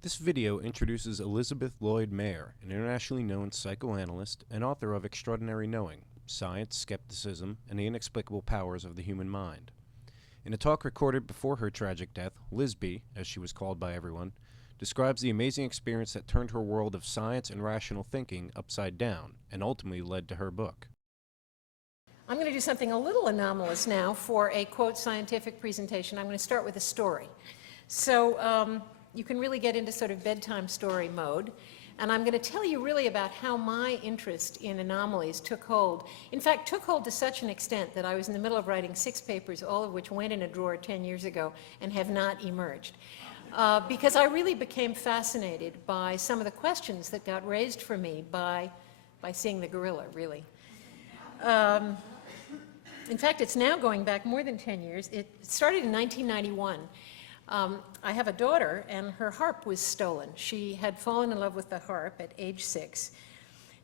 This video introduces Elizabeth Lloyd Mayer, an internationally known psychoanalyst and author of Extraordinary Knowing, Science, Skepticism, and the Inexplicable Powers of the Human Mind. In a talk recorded before her tragic death, Lisby, as she was called by everyone, describes the amazing experience that turned her world of science and rational thinking upside down and ultimately led to her book. I'm going to do something a little anomalous now for a, quote, scientific presentation. I'm going to start with a story. So you can really get into sort of bedtime story mode. And I'm going to tell you really about how my interest in anomalies took hold. In fact, took hold to such an extent that I was in the middle of writing 6 papers, all of which went in a drawer 10 years ago and have not emerged. Because I really became fascinated by some of the questions that got raised for me by seeing the gorilla, really. In fact, it's now going back more than 10 years. It started in 1991. I have a daughter, and her harp was stolen. She had fallen in love with the harp at age 6.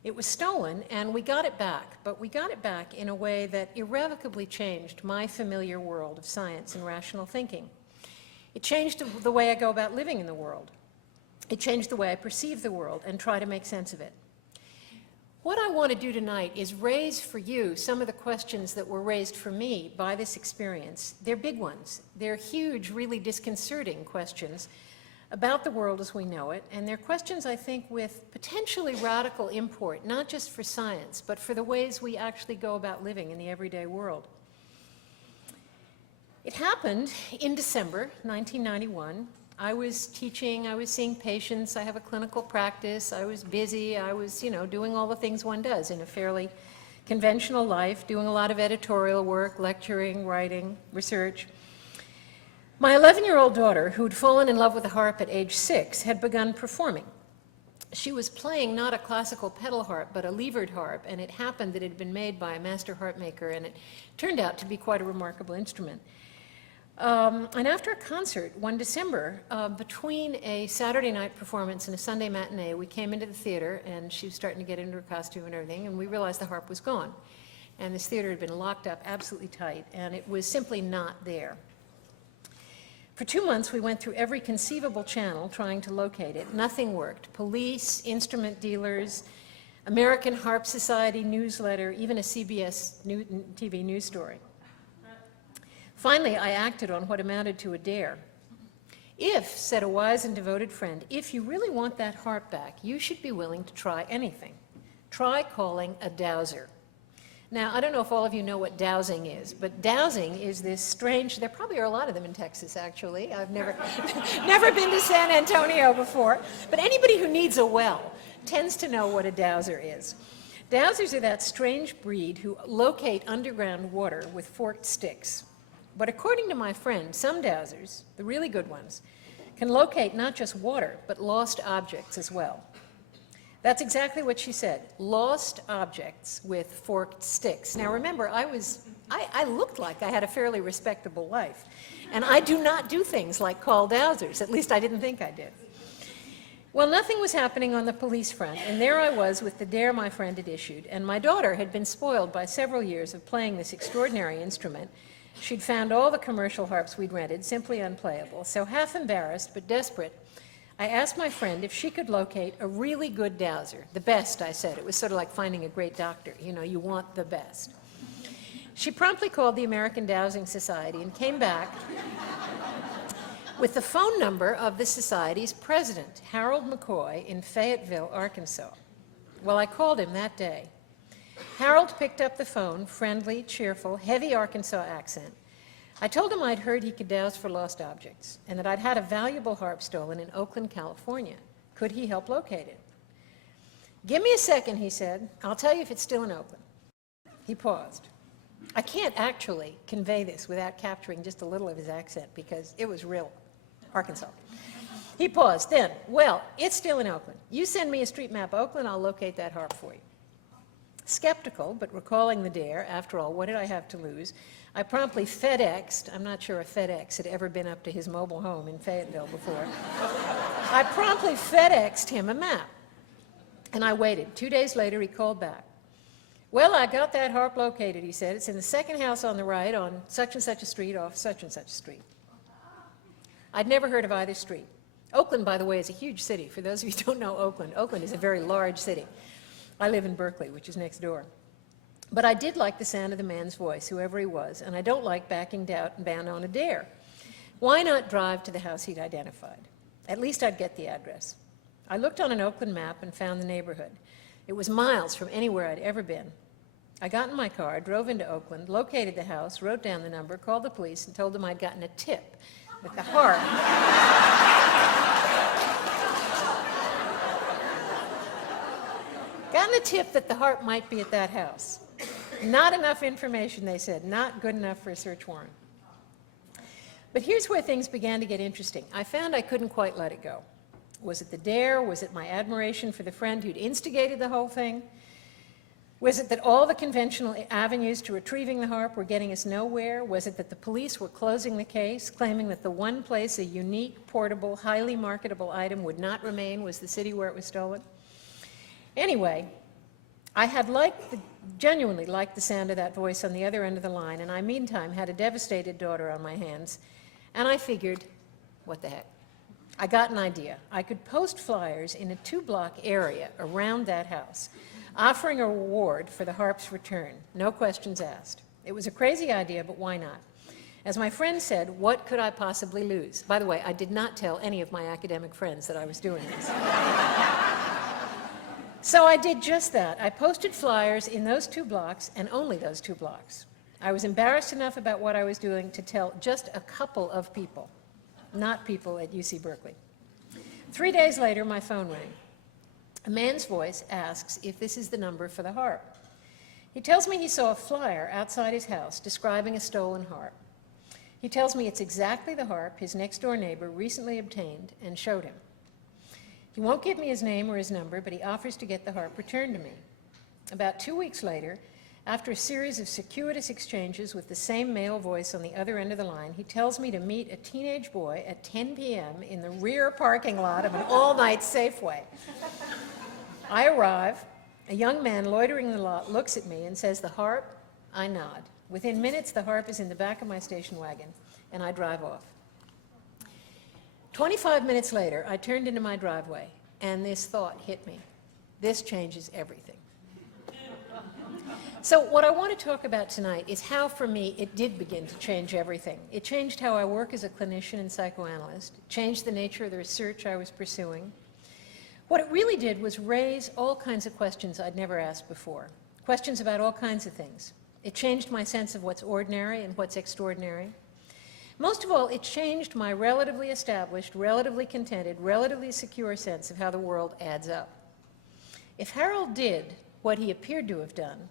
It was stolen, and we got it back, but we got it back in a way that irrevocably changed my familiar world of science and rational thinking. It changed the way I go about living in the world. It changed the way I perceive the world and try to make sense of it. What I want to do tonight is raise for you some of the questions that were raised for me by this experience. They're big ones. They're huge, really disconcerting questions about the world as we know it, and they're questions, I think, with potentially radical import, not just for science, but for the ways we actually go about living in the everyday world. It happened in December 1991. I was teaching, I was seeing patients, I have a clinical practice, I was busy, I was, doing all the things one does in a fairly conventional life, doing a lot of editorial work, lecturing, writing, research. My 11-year-old daughter, who'd fallen in love with the harp at age 6, had begun performing. She was playing not a classical pedal harp, but a levered harp, and it happened that it had been made by a master harp maker, and it turned out to be quite a remarkable instrument. And after a concert one December, between a Saturday night performance and a Sunday matinee, we came into the theater, and she was starting to get into her costume and everything, and we realized the harp was gone. And this theater had been locked up absolutely tight, and it was simply not there. For 2 months, we went through every conceivable channel trying to locate it. Nothing worked. Police, instrument dealers, American Harp Society newsletter, even a CBS TV news story. Finally, I acted on what amounted to a dare. If, said a wise and devoted friend, if you really want that harp back, you should be willing to try anything. Try calling a dowser. Now, I don't know if all of you know what dowsing is, but dowsing is this strange, there probably are a lot of them in Texas, actually. I've never been to San Antonio before, but anybody who needs a well tends to know what a dowser is. Dowsers are that strange breed who locate underground water with forked sticks. But according to my friend, some dowsers, the really good ones, can locate not just water, but lost objects as well. That's exactly what she said, lost objects with forked sticks. Now remember, I looked like I had a fairly respectable life, and I do not do things like call dowsers, at least I didn't think I did. Well, nothing was happening on the police front, and there I was with the dare my friend had issued, and my daughter had been spoiled by several years of playing this extraordinary instrument. She'd found all the commercial harps we'd rented simply unplayable, so half embarrassed but desperate, I asked my friend if she could locate a really good dowser. The best, I said. It was sort of like finding a great doctor. You want the best. She promptly called the American Dowsing Society and came back with the phone number of the society's president, Harold McCoy, in Fayetteville, Arkansas. Well, I called him that day. Harold picked up the phone, friendly, cheerful, heavy Arkansas accent. I told him I'd heard he could dowse for lost objects, and that I'd had a valuable harp stolen in Oakland, California. Could he help locate it? Give me a second, he said. I'll tell you if it's still in Oakland. He paused. I can't actually convey this without capturing just a little of his accent, because it was real Arkansas. He paused. Then, well, it's still in Oakland. You send me a street map of Oakland, I'll locate that harp for you. Skeptical, but recalling the dare, after all, what did I have to lose? I promptly FedExed, I'm not sure if FedEx had ever been up to his mobile home in Fayetteville before. I promptly FedExed him a map, and I waited. 2 days later, he called back. Well, I got that harp located, he said. It's in the second house on the right on such and such a street off such and such a street. I'd never heard of either street. Oakland, by the way, is a huge city. For those of you who don't know Oakland, Oakland is a very large city. I live in Berkeley, which is next door. But I did like the sound of the man's voice, whoever he was, and I don't like backing down on a dare. Why not drive to the house he'd identified? At least I'd get the address. I looked on an Oakland map and found the neighborhood. It was miles from anywhere I'd ever been. I got in my car, drove into Oakland, located the house, wrote down the number, called the police, and told them I'd gotten a tip that the harp gotten a tip that the harp might be at that house. Not enough information, they said, not good enough for a search warrant. But here's where things began to get interesting. I found I couldn't quite let it go. Was it the dare? Was it my admiration for the friend who'd instigated the whole thing? Was it that all the conventional avenues to retrieving the harp were getting us nowhere? Was it that the police were closing the case, claiming that the one place a unique, portable, highly marketable item would not remain was the city where it was stolen? Anyway, I had genuinely liked the sound of that voice on the other end of the line, and I meantime had a devastated daughter on my hands, and I figured, what the heck? I got an idea. I could post flyers in a 2-block area around that house, offering a reward for the harp's return, no questions asked. It was a crazy idea, but why not? As my friend said, what could I possibly lose? By the way, I did not tell any of my academic friends that I was doing this. So I did just that. I posted flyers in those 2 blocks, and only those 2 blocks. I was embarrassed enough about what I was doing to tell just a couple of people, not people at UC Berkeley. 3 days later, my phone rang. A man's voice asks if this is the number for the harp. He tells me he saw a flyer outside his house describing a stolen harp. He tells me it's exactly the harp his next-door neighbor recently obtained and showed him. He won't give me his name or his number, but he offers to get the harp returned to me. About 2 weeks later, after a series of circuitous exchanges with the same male voice on the other end of the line, he tells me to meet a teenage boy at 10 p.m. in the rear parking lot of an all-night Safeway. I arrive. A young man loitering in the lot looks at me and says, "The harp?" I nod. Within minutes, the harp is in the back of my station wagon, and I drive off. 25 minutes later, I turned into my driveway, and this thought hit me. This changes everything. So what I want to talk about tonight is how, for me, it did begin to change everything. It changed how I work as a clinician and psychoanalyst. It changed the nature of the research I was pursuing. What it really did was raise all kinds of questions I'd never asked before, questions about all kinds of things. It changed my sense of what's ordinary and what's extraordinary. Most of all, it changed my relatively established, relatively contented, relatively secure sense of how the world adds up. If Harold did what he appeared to have done,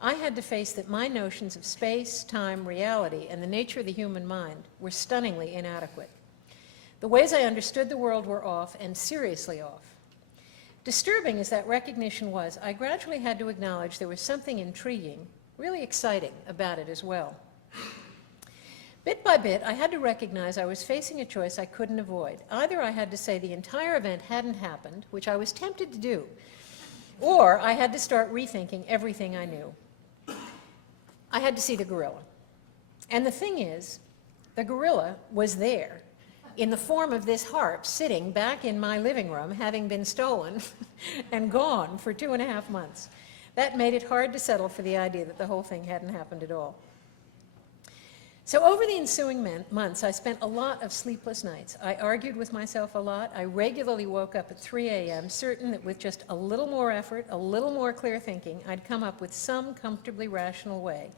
I had to face that my notions of space, time, reality, and the nature of the human mind were stunningly inadequate. The ways I understood the world were off, and seriously off. Disturbing as that recognition was, I gradually had to acknowledge there was something intriguing, really exciting about it as well. Bit by bit, I had to recognize I was facing a choice I couldn't avoid. Either I had to say the entire event hadn't happened, which I was tempted to do, or I had to start rethinking everything I knew. I had to see the gorilla. And the thing is, the gorilla was there in the form of this harp sitting back in my living room, having been stolen and gone for 2.5 months. That made it hard to settle for the idea that the whole thing hadn't happened at all. So over the ensuing months, I spent a lot of sleepless nights. I argued with myself a lot. I regularly woke up at 3 a.m., certain that with just a little more effort, a little more clear thinking, I'd come up with some comfortably rational way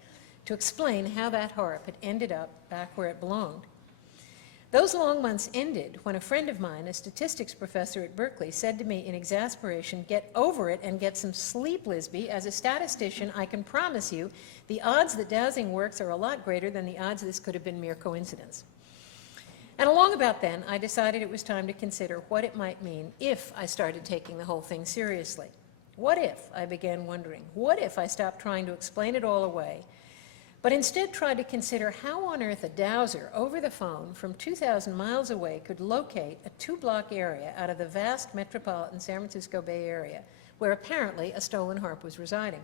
to explain how that harp had ended up back where it belonged. Those long months ended when a friend of mine, a statistics professor at Berkeley, said to me in exasperation, "Get over it and get some sleep, Lisby. As a statistician, I can promise you the odds that dowsing works are a lot greater than the odds this could have been mere coincidence." And along about then, I decided it was time to consider what it might mean if I started taking the whole thing seriously. What if, I began wondering, what if I stopped trying to explain it all away, but instead tried to consider how on earth a dowser over the phone from 2,000 miles away could locate a 2-block area out of the vast metropolitan San Francisco Bay Area where apparently a stolen harp was residing.